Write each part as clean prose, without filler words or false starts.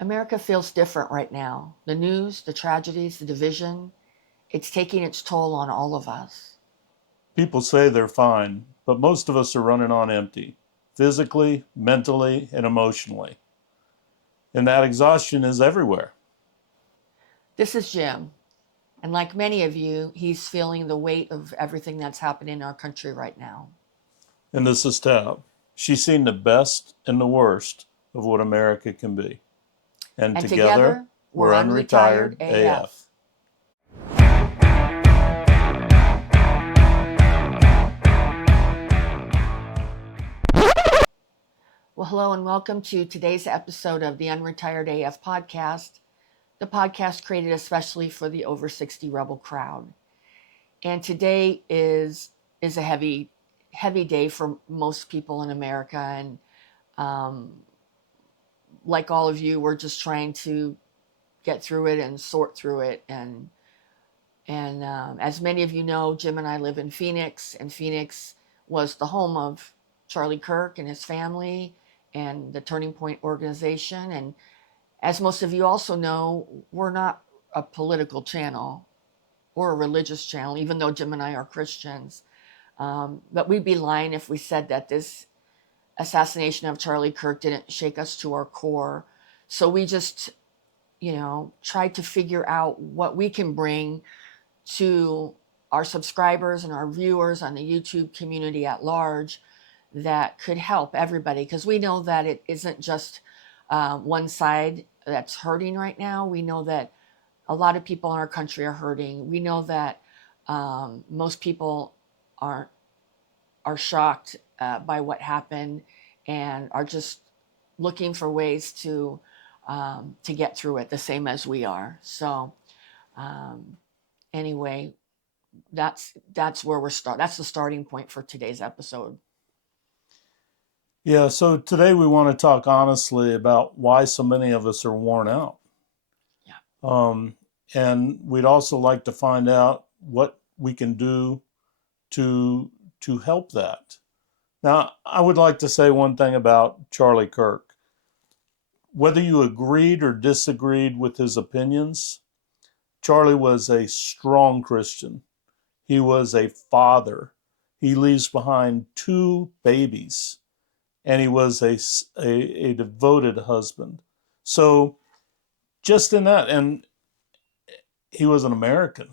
America feels different right now. The news, the tragedies, the division, it's taking its toll on all of us. People say they're fine, but most of us are running on empty, physically, mentally, and emotionally. And that exhaustion is everywhere. This is Jim, and like many of you, he's feeling the weight of everything that's happening in our country right now. And this is Tab. She's seen the best and the worst of what America can be. And And together, together, we're we're Unretired Unretired AF. AF. Well, hello and welcome to today's episode of the Unretired AF podcast, the podcast created especially for the over 60 rebel crowd. And today is a heavy day for most people in America, and um, like all of you, we're just trying to get through it and sort through it. And as many of you know, Jim and I live in Phoenix, and Phoenix was the home of Charlie Kirk and his family and the Turning Point organization. And as most of you also know, we're not a political channel or a religious channel, even though Jim and I are Christians. But we'd be lying if we said that this assassination of Charlie Kirk didn't shake us to our core. So we just, tried to figure out what we can bring to our subscribers and our viewers on the YouTube community at large that could help everybody. Because we know that it isn't just one side that's hurting right now. We know that a lot of people in our country are hurting. We know that most people aren't are shocked by what happened and are just looking for ways to get through it the same as we are. So um, anyway, that's where we're start. That's the starting point for today's episode. Yeah, so today we want to talk honestly about why so many of us are worn out. Yeah. Um, and we'd also like to find out what we can do to help that. Now, I would like to say one thing about Charlie Kirk. Whether you agreed or disagreed with his opinions, Charlie was a strong Christian. He was a father. He leaves behind two babies, and he was a devoted husband. So, just in that, and he was an American.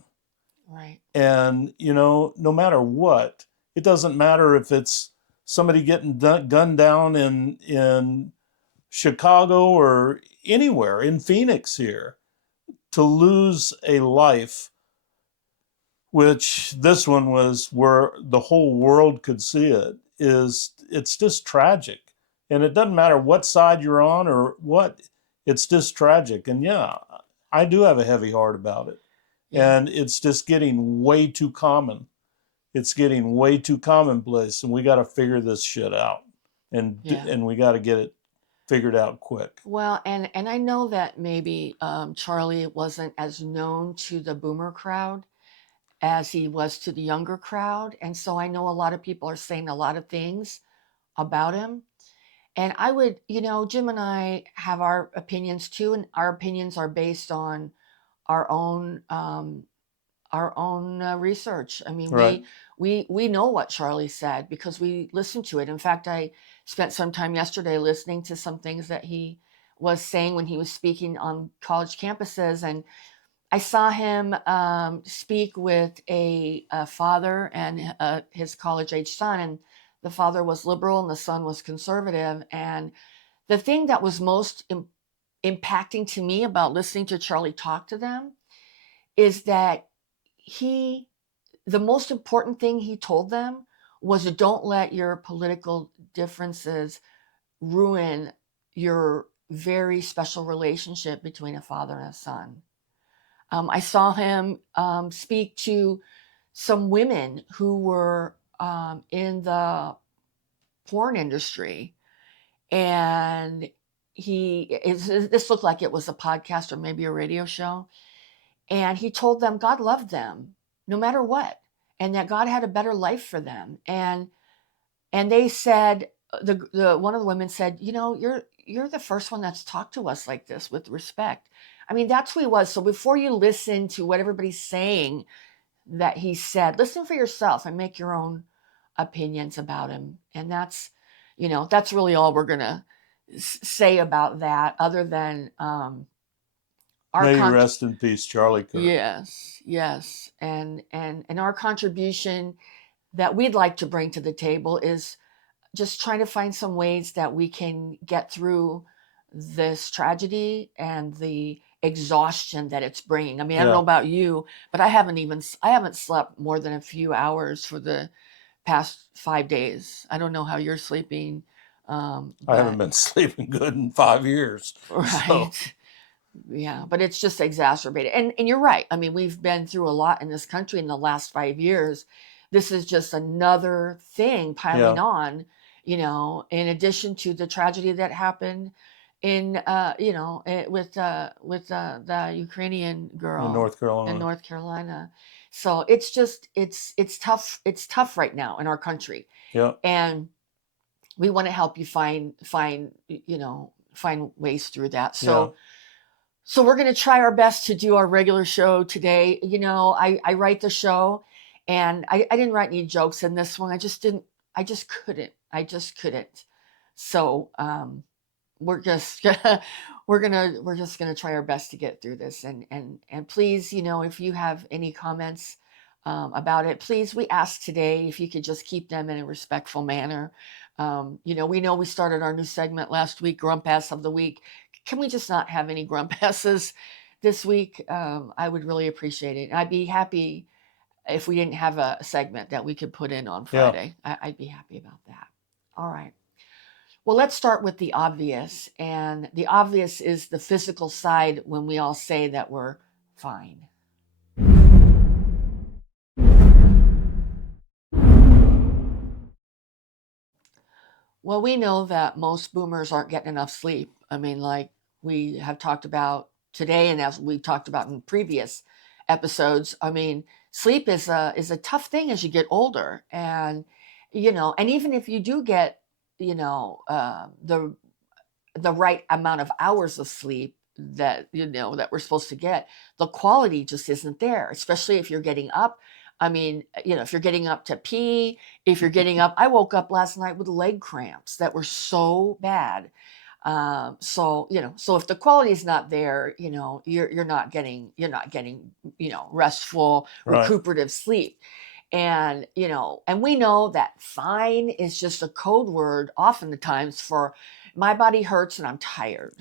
Right. And, no matter what, it doesn't matter if it's somebody getting gunned down in Chicago or anywhere in Phoenix here, to lose a life, which this one was where the whole world could see it, it's just tragic. And it doesn't matter what side you're on or what, it's just tragic. And yeah, I do have a heavy heart about it. Yeah. And it's just getting way too common. It's getting way too commonplace, and we got to figure this shit out, Yeah. and we got to get it figured out quick. Well, and I know that maybe Charlie wasn't as known to the boomer crowd as he was to the younger crowd, and so I know a lot of people are saying a lot of things about him. And I would, Jim and I have our opinions too, and our opinions are based on our own research. I mean, Right. we know what Charlie said because we listened to it. In fact, I spent some time yesterday listening to some things that he was saying when he was speaking on college campuses, and I saw him speak with a father and his college-age son, and the father was liberal and the son was conservative. And the thing that was most impacting to me about listening to Charlie talk to them is that he the most important thing he told them was, don't let your political differences ruin your very special relationship between a father and a son. I saw him speak to some women who were in the porn industry, and this looked like it was a podcast or maybe a radio show, and he told them God loved them no matter what, and that God had a better life for them. And they said, the one of the women said, you're the first one that's talked to us like this with respect. I mean, that's who he was. So before you listen to what everybody's saying that he said, listen for yourself and make your own opinions about him. And that's, that's really all we're going to say about that, other than our May you rest in peace, Charlie Kirk. yes. And our contribution that we'd like to bring to the table is just trying to find some ways that we can get through this tragedy and the exhaustion that it's bringing. I mean, I don't know about you, but I haven't slept more than a few hours for the past 5 days. I don't know how you're sleeping. I haven't been sleeping good in 5 years. Right. So. Yeah, but it's just exacerbated. And you're right. I mean, we've been through a lot in this country in the last 5 years. This is just another thing piling on, in addition to the tragedy that happened in, with the Ukrainian girl in North Carolina. So it's just, it's tough. It's tough right now in our country. Yeah. And we want to help you find ways through that. So, So we're going to try our best to do our regular show today. I write the show, and I didn't write any jokes in this one. I just couldn't. So we're just gonna try our best to get through this. And please, if you have any comments about it, please, we ask today if you could just keep them in a respectful manner. We know we started our new segment last week, Grump Ass of the Week. Can we just not have any grump asses this week? I would really appreciate it. I'd be happy if we didn't have a segment that we could put in on Friday. I'd be happy about that. All right. Well, let's start with the obvious. And the obvious is the physical side when we all say that we're fine. Well, we know that most boomers aren't getting enough sleep. I mean, like we have talked about today, and as we talked about in previous episodes, I mean, sleep is a tough thing as you get older. And, and even if you do get, the right amount of hours of sleep that, that we're supposed to get, the quality just isn't there, especially if you're getting up. I mean, if you're getting up to pee, if you're getting up, I woke up last night with leg cramps that were so bad. So if the quality is not there, you're not getting, restful, recuperative sleep. And, and we know that fine is just a code word oftentimes for my body hurts and I'm tired.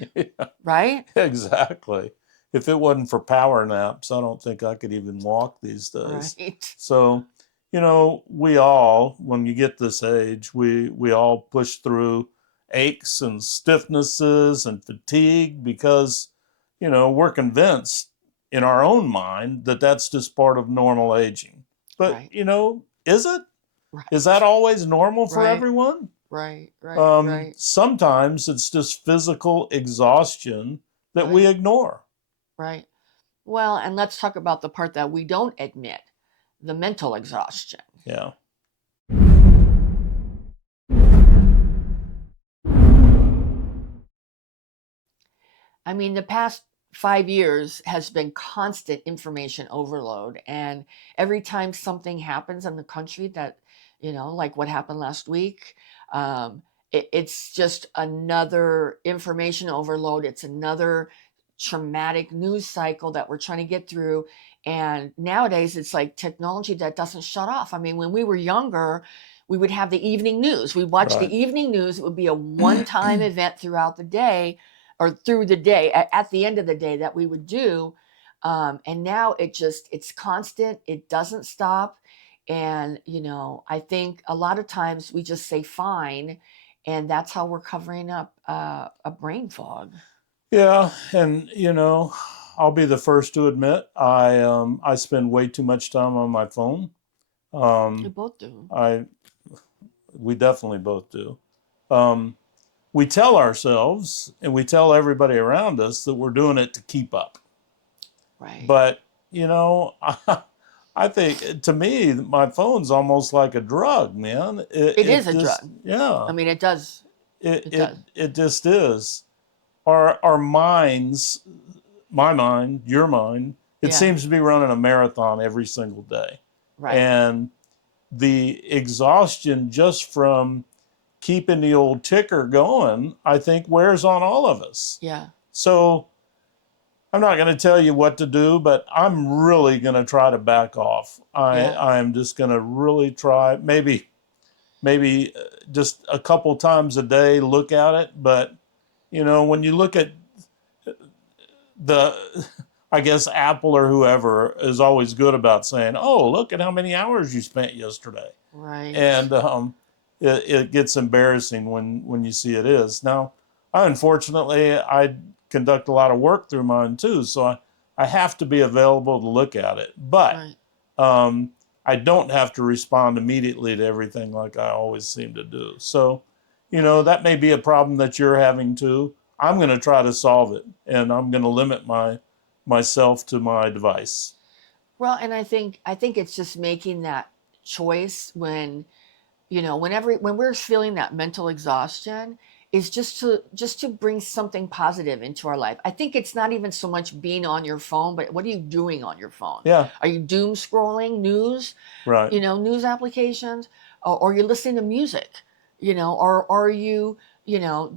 Right? Exactly. If it wasn't for power naps, I don't think I could even walk these days. Right. So, we all, when you get this age, we all push through aches and stiffnesses and fatigue because, we're convinced in our own mind that that's just part of normal aging. But, is it? Right. Is that always normal for everyone? Right. Right. Sometimes it's just physical exhaustion that we ignore. Right. Well, and let's talk about the part that we don't admit, the mental exhaustion. Yeah. I mean, the past 5 years has been constant information overload. And every time something happens in the country that, like what happened last week, it's just another information overload. It's another traumatic news cycle that we're trying to get through. And nowadays it's like technology that doesn't shut off. I mean, when we were younger, we would have the evening news. We watched the evening news. It would be a one-time event throughout the day or through the day at the end of the day that we would do. And now it's constant. It doesn't stop. And, I think a lot of times we just say fine, and that's how we're covering up a brain fog. Yeah, and I'll be the first to admit I spend way too much time on my phone. We both do. We definitely both do. We tell ourselves and we tell everybody around us that we're doing it to keep up. Right. But I think to me my phone's almost like a drug, man. It is a drug. Yeah. I mean, it does. It just is. our minds, my mind, your mind, it Yeah. seems to be running a marathon every single day. Right. And the exhaustion just from keeping the old ticker going, I think wears on all of us. Yeah. So I'm not going to tell you what to do, but I'm really going to try to back off. Yeah. I'm just going to really try, maybe just a couple times a day, look at it. But, when you look at the, I guess Apple or whoever is always good about saying, oh, look at how many hours you spent yesterday. Right. And it gets embarrassing when you see it is. Now, unfortunately, I conduct a lot of work through mine too, so I have to be available to look at it. But Right. I don't have to respond immediately to everything like I always seem to do. So, that may be a problem that you're having too. I'm going to try to solve it, and I'm going to limit myself to my device. Well, and I think it's just making that choice when, when we're feeling that mental exhaustion, is just to bring something positive into our life. I think it's not even so much being on your phone, but what are you doing on your phone? Yeah, Are you doom scrolling news, right. news applications, or you're listening to music, or are you,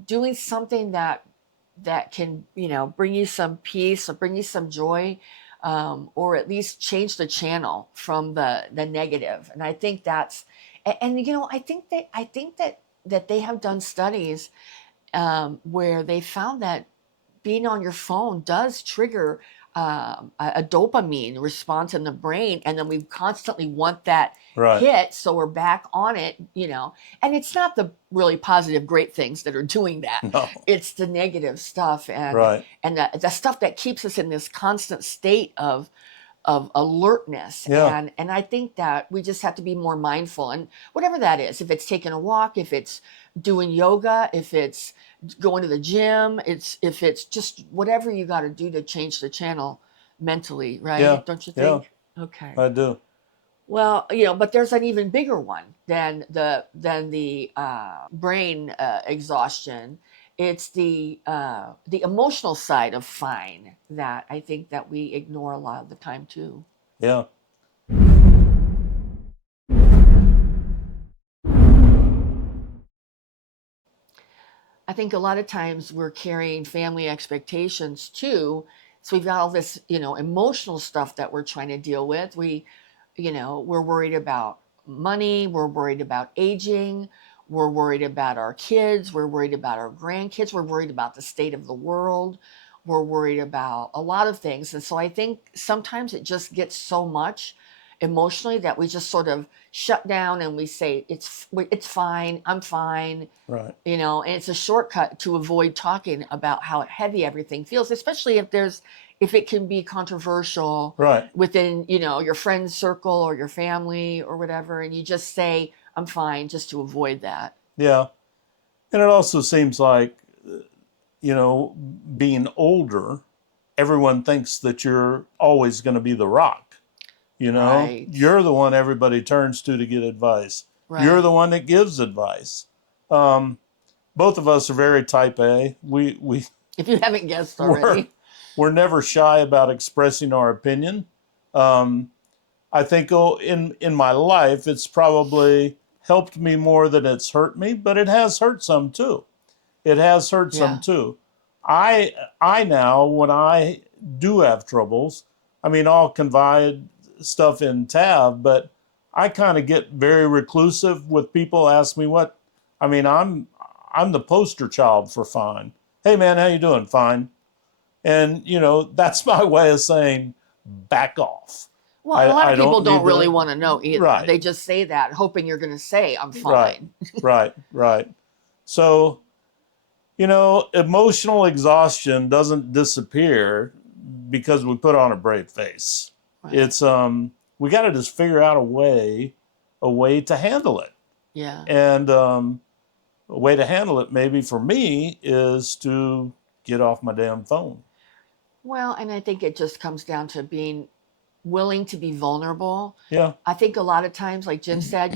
doing something that can, bring you some peace or bring you some joy, or at least change the channel from the negative. And I think that's, and I think that they have done studies, where they found that being on your phone does trigger, a dopamine response in the brain, and then we constantly want that Right. hit, so we're back on it. And it's not the really positive, great things that are doing that. No. It's the negative stuff, and Right. the stuff that keeps us in this constant state of alertness. Yeah. And I think that we just have to be more mindful, and whatever that is, if it's taking a walk, if it's doing yoga, if it's going to the gym, if it's just whatever you got to do to change the channel mentally, right? Yeah. Don't you Yeah. think? Okay. I do. Well, but there's an even bigger one than the brain exhaustion. It's the emotional side of fine that I think that we ignore a lot of the time too. Yeah. I think a lot of times we're carrying family expectations too. So we've got all this, emotional stuff that we're trying to deal with. We're worried about money, we're worried about aging, we're worried about our kids, we're worried about our grandkids, we're worried about the state of the world, we're worried about a lot of things. And so I think sometimes it just gets so much emotionally that we just sort of shut down and we say it's fine, I'm fine, Right. and it's a shortcut to avoid talking about how heavy everything feels, especially if it can be controversial Right. within, your friend circle or your family or whatever, and you just say I'm fine just to avoid that. Yeah. And it also seems like, being older, everyone thinks that you're always going to be the rock. Right. You're the one everybody turns to get advice. You're Right. the one that gives advice. Both of us are very type A. We If you haven't guessed we're, already. we're never shy about expressing our opinion. I think in my life, it's probably helped me more than it's hurt me, but it has hurt some too. It has hurt some Yeah. too. I now, when I do have troubles, I mean, I'll confide stuff in Tab, but I kind of get very reclusive with people ask me what. I mean, I'm the poster child for fine. Hey man, how you doing? Fine. And that's my way of saying back off. Well, and a lot I of people don't need don't really to. want to know either. Right. They just say that hoping you're going to say I'm Right. fine. Right. So, emotional exhaustion doesn't disappear because we put on a brave face. Right. It's we got to just figure out a way to handle it. Yeah. And a way to handle it maybe for me is to get off my damn phone. Well, and I think it just comes down to being willing to be vulnerable. Yeah. I think a lot of times, like Jim said,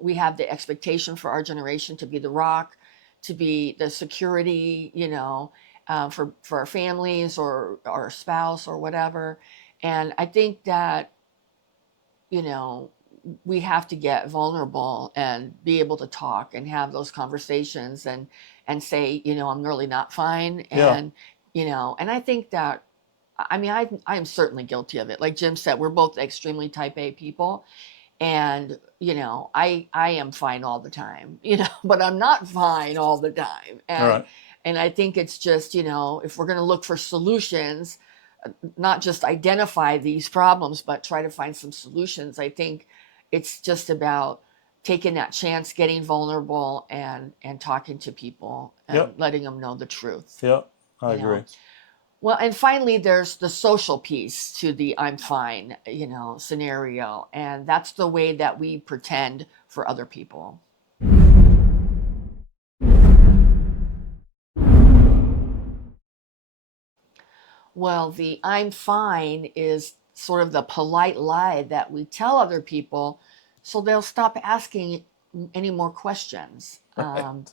we have the expectation for our generation to be the rock, to be the security, for our families or our spouse or whatever. And I think that, you know, we have to get vulnerable and be able to talk and have those conversations and say, you know, I'm really not fine. Yeah. And, you know, and I think that, I mean, I'm certainly guilty of it. Like Jim said, we're both extremely type A people. And, you know, I am fine all the time, you know, but I'm not fine all the time. All right. And I think it's just, you know, if we're going to look for solutions, not just identify these problems, but try to find some solutions. I think it's just about taking that chance, getting vulnerable, and talking to people and Yep. letting them know the truth. Yep. I You know? agree. Well, and finally, there's the social piece to the I'm fine, you know, scenario. And that's the way that we pretend for other people. Well, the I'm fine is sort of the polite lie that we tell other people so they'll stop asking any more questions. Right.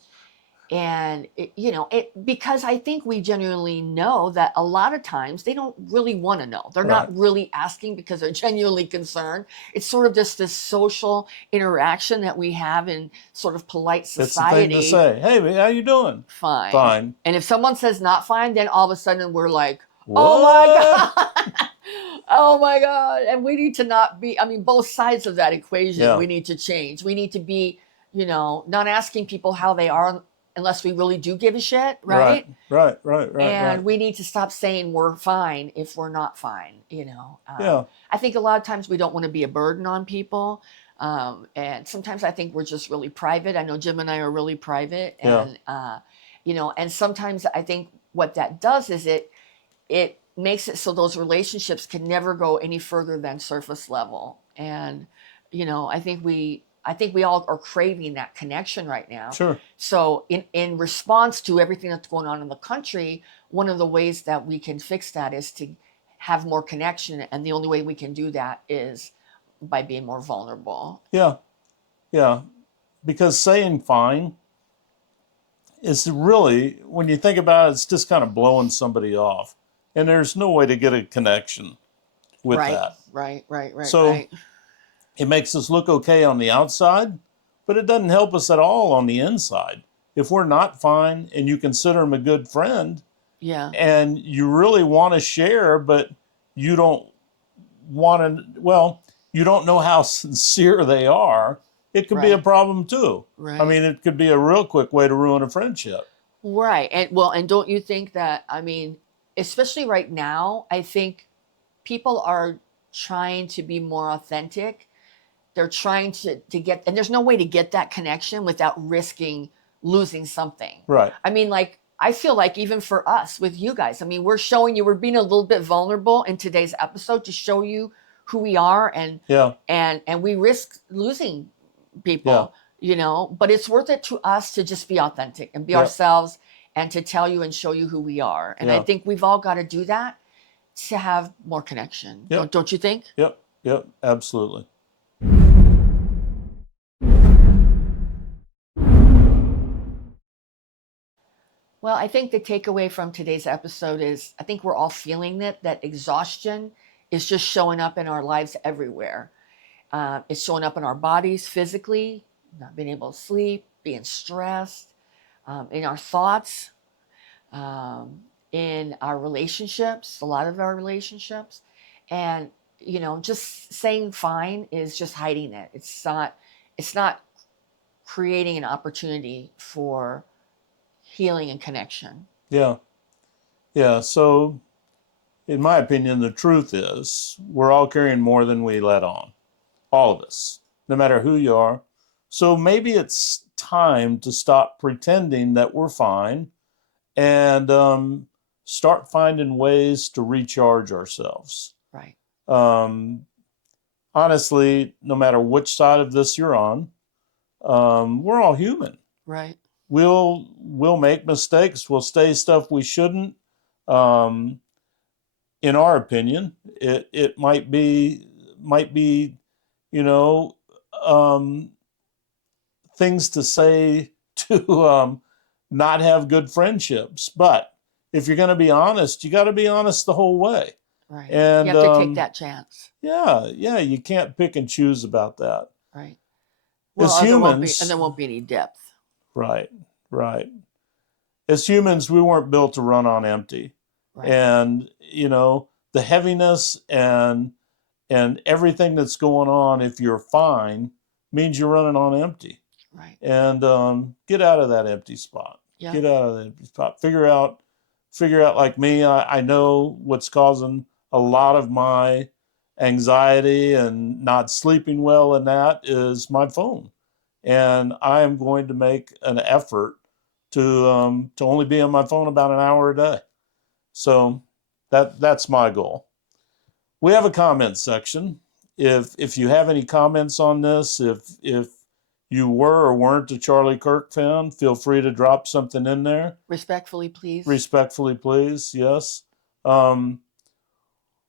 And you know, because I think we genuinely know that a lot of times they don't really want to know. They're Right. not really asking because they're genuinely concerned. It's sort of just this social interaction that we have in sort of polite It's the thing to society. say. Hey, how you doing? Fine. Fine. And if someone says not fine, then all of a sudden we're like, What? oh my God. Oh my God. And we need to not be, I mean, both sides of that equation, Yeah. we need to change. We need to be, you know, not asking people how they are unless we really do give a shit, right? Right. And we need to stop saying we're fine if we're not fine, you know. Yeah. I think a lot of times we don't want to be a burden on people. And sometimes I think we're just really private. I know Jim and I are really private. Yeah. And, you know, and sometimes I think what that does is it makes it so those relationships can never go any further than surface level. And, you know, I think we all are craving that connection right now. Sure. So in response to everything that's going on in the country, one of the ways that we can fix that is to have more connection. And the only way we can do that is by being more vulnerable. Yeah. Yeah. Because saying fine is really, when you think about it, it's just kind of blowing somebody off. And there's no way to get a connection with that. Right. So it makes us look okay on the outside, but it doesn't help us at all on the inside. If we're not fine and you consider them a good friend, yeah, and you really want to share, but you don't want to, well, you don't know how sincere they are, it could be a Right. problem too. Right. I mean, it could be a real quick way to ruin a friendship. Right. And well, and don't you think that, I mean, especially right now, I think people are trying to be more authentic. They're trying to get, and there's no way to get that connection without risking losing something. Right. I mean, like, I feel like even for us with you guys, I mean, we're showing you, we're being a little bit vulnerable in today's episode to show you who we are, and Yeah. and we risk losing people, Yeah. you know, but it's worth it to us to just be authentic and be Yeah. ourselves and to tell you and show you who we are. And I Yeah. think we've all got to do that to have more connection. Yep. Don't you think? Yep. Absolutely. Well, I think the takeaway from today's episode is I think we're all feeling it, that exhaustion is just showing up in our lives everywhere. It's showing up in our bodies physically, not being able to sleep, being stressed, in our thoughts, in our relationships, a lot of our relationships. And, you know, just saying fine is just hiding it. It's not creating an opportunity for healing and connection. Yeah. So, in my opinion, the truth is we're all carrying more than we let on. All of us, no matter who you are. So maybe it's time to stop pretending that we're fine and start finding ways to recharge ourselves. Right. Honestly, no matter which side of this you're on, we're all human. Right. We'll make mistakes. We'll say stuff we shouldn't. In our opinion, it might be, you know, things to say to not have good friendships. But if you're going to be honest, you got to be honest the whole way. Right. And you have to take that chance. Yeah, you can't pick and choose about that. Right. As humans, there won't be any depth. Right. As humans, we weren't built to run on empty. Right. And the heaviness and everything that's going on, if you're fine, means you're running on empty. Right. And get out of that empty spot. Yeah. Get out of that empty spot. Figure out like me. I know what's causing a lot of my anxiety and not sleeping well, and that is my phone. And I am going to make an effort to only be on my phone about an hour a day. So that's my goal. We have a comment section. If you have any comments on this, if you were or weren't a Charlie Kirk fan, feel free to drop something in there. Respectfully, please. Respectfully, please. Yes.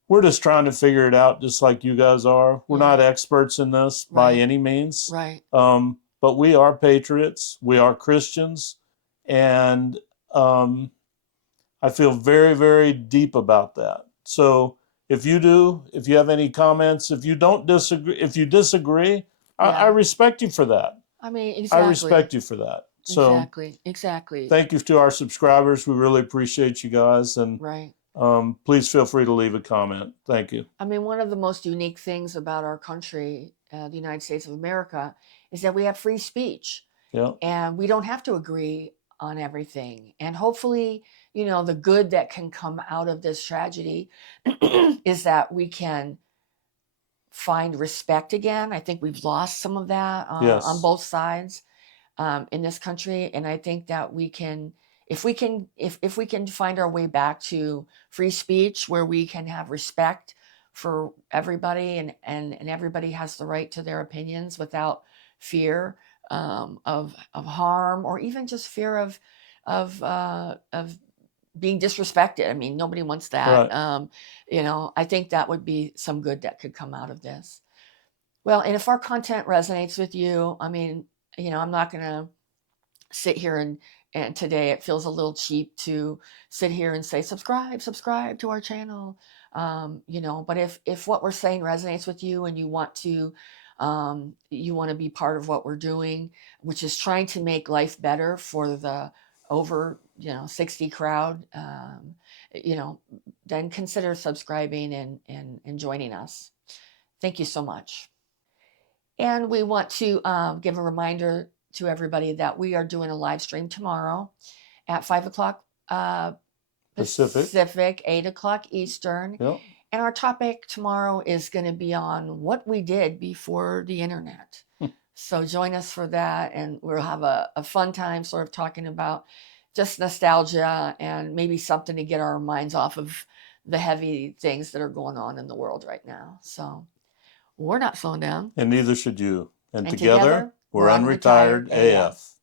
We're just trying to figure it out, just like you guys are. We're not experts in this by any means. Right. But we are patriots. We are Christians. And I feel very, very deep about that. So if you have any comments, if you disagree, I respect you for that. I mean, exactly. I respect you for that. So exactly. Thank you to our subscribers. We really appreciate you guys. And please feel free to leave a comment. Thank you. I mean, one of the most unique things about our country, the United States of America, is that we have free speech. Yeah. And we don't have to agree on everything. And hopefully, the good that can come out of this tragedy is that we can find respect again. I think we've lost some of that on both sides in this country. And I think that we can, if we can find our way back to free speech where we can have respect for everybody and everybody has the right to their opinions without fear of harm, or even just fear of being disrespected. I mean, nobody wants that. Right. I think that would be some good that could come out of this. Well, and if our content resonates with you, I mean, I'm not going to sit here and today it feels a little cheap to sit here and say, subscribe to our channel. But if what we're saying resonates with you and you want to be part of what we're doing, which is trying to make life better for the over 60 crowd, then consider subscribing and joining us. Thank you so much. And we want to give a reminder to everybody that we are doing a live stream tomorrow at 5 o'clock Pacific, 8 o'clock Eastern. Yep. And our topic tomorrow is going to be on what we did before the internet. So join us for that, and we'll have a fun time sort of talking about just nostalgia and maybe something to get our minds off of the heavy things that are going on in the world right now. So we're not slowing down. And neither should you. And together we're Unretired AF.